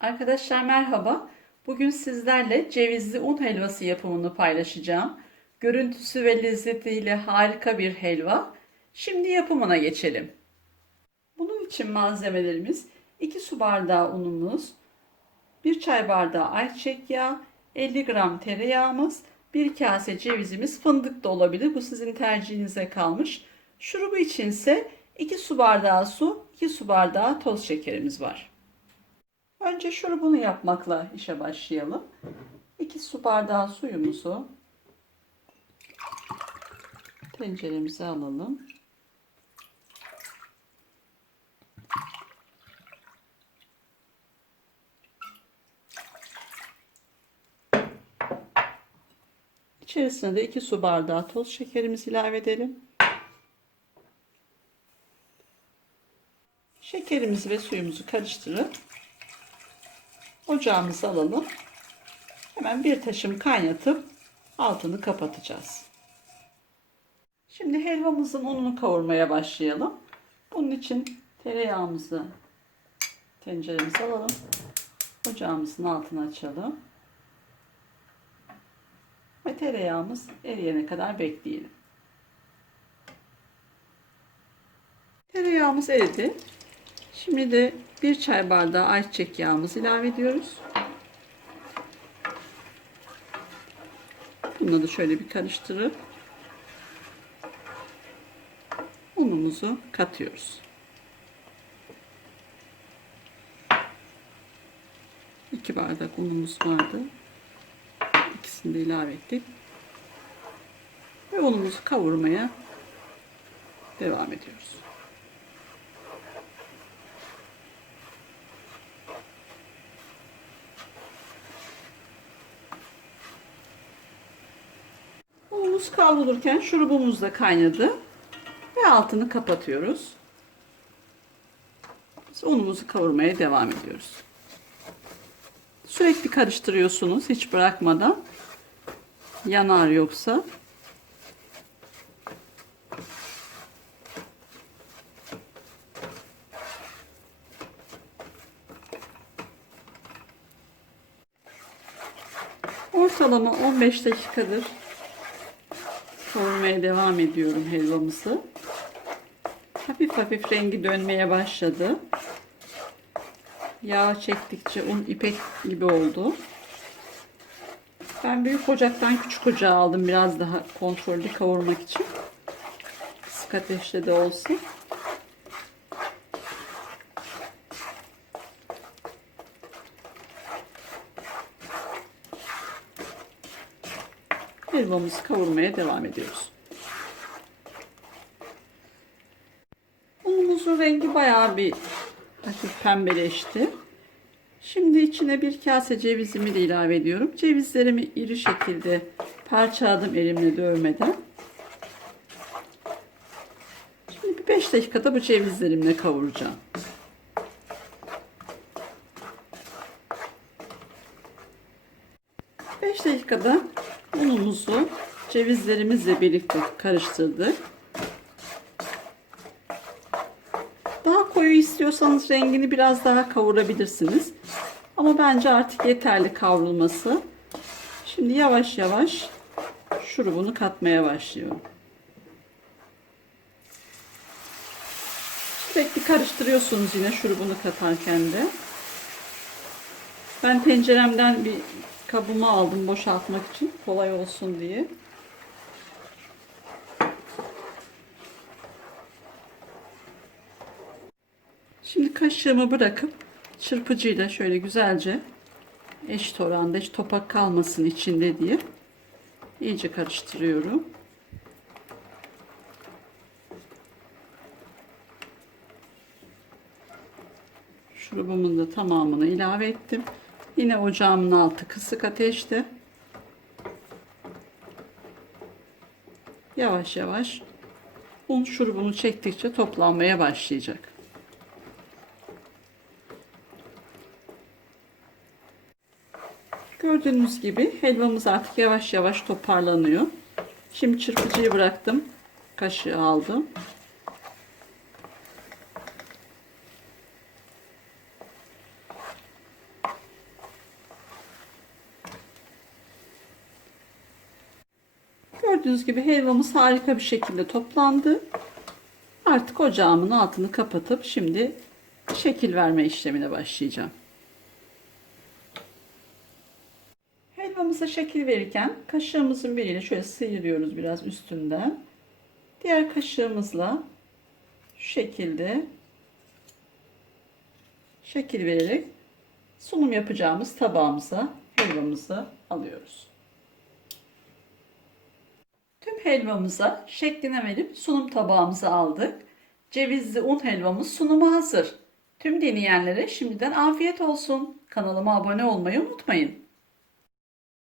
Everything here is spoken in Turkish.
Arkadaşlar merhaba. Bugün sizlerle cevizli un helvası yapımını paylaşacağım. Görüntüsü ve lezzetiyle harika bir helva. Şimdi yapımına geçelim. Bunun için malzemelerimiz 2 su bardağı unumuz, 1 çay bardağı ayçiçek yağı, 50 gram tereyağımız, 1 kase cevizimiz, fındık da olabilir. Bu sizin tercihinize kalmış. Şurubu içinse 2 su bardağı su, 2 su bardağı toz şekerimiz var. Önce şurubunu yapmakla işe başlayalım. 2 su bardağı suyumuzu tenceremize alalım. İçerisine de 2 su bardağı toz şekerimizi ilave edelim. Şekerimizi ve suyumuzu karıştırıp ocağımızı alalım. Hemen bir taşım kaynatıp altını kapatacağız. Şimdi helvamızın ununu kavurmaya başlayalım. Bunun için tereyağımızı tenceremize alalım. Ocağımızın altını açalım. Ve tereyağımız eriyene kadar bekleyelim. Tereyağımız eridi. Şimdi de bir çay bardağı ayçiçek yağımızı ilave ediyoruz. Bunu da şöyle bir karıştırıp unumuzu katıyoruz. İki bardak unumuz vardı. İkisini de ilave ettik. Ve unumuzu kavurmaya devam ediyoruz. Unumuz kavrulurken şurubumuz da kaynadı. Ve altını kapatıyoruz. Biz unumuzu kavurmaya devam ediyoruz. Sürekli karıştırıyorsunuz hiç bırakmadan. Yanar yoksa. Ortalama 15 dakikadır kavurmaya devam ediyorum helvamızı. Hafif hafif rengi dönmeye başladı. Yağ çektikçe un ipek gibi oldu. Ben büyük ocaktan küçük ocağa aldım biraz daha kontrollü kavurmak için. Kısık ateşte de olsun. Helvamızı kavurmaya devam ediyoruz. Unumuzun rengi bayağı bir hafif pembeleşti. Şimdi içine bir kase cevizimi de ilave ediyorum. Cevizlerimi iri şekilde parçaladım elimle dövmeden. Şimdi bir 5 dakikada bu cevizlerimle kavuracağım. Beş dakikada unumuzu cevizlerimizle birlikte karıştırdık. Daha koyu istiyorsanız rengini biraz daha kavurabilirsiniz. Ama bence artık yeterli kavrulması. Şimdi yavaş yavaş şurubunu katmaya başlıyorum. Sürekli karıştırıyorsunuz yine şurubunu katarken de. Ben tenceremden bir kabımı aldım boşaltmak için kolay olsun diye. Şimdi kaşığımı bırakıp çırpıcıyla şöyle güzelce eşit oranda hiç topak kalmasın içinde diye iyice karıştırıyorum. Şurubumun da tamamını ilave ettim. Yine ocağımın altı kısık ateşte. Yavaş yavaş un şurubunu çektikçe toplanmaya başlayacak. Gördüğünüz gibi helvamız artık yavaş yavaş toparlanıyor. Şimdi çırpıcıyı bıraktım. Kaşığı aldım. Gördüğünüz gibi helvamız harika bir şekilde toplandı. Artık ocağımın altını kapatıp şimdi şekil verme işlemine başlayacağım. Helvamıza şekil verirken kaşığımızın biriyle şöyle sıyırıyoruz biraz üstünden. Diğer kaşığımızla şu şekilde şekil vererek sunum yapacağımız tabağımıza helvamızı alıyoruz. Helvamıza şekline verip sunum tabağımıza aldık. Cevizli un helvamız sunuma hazır. Tüm deneyenlere şimdiden afiyet olsun. Kanalıma abone olmayı unutmayın.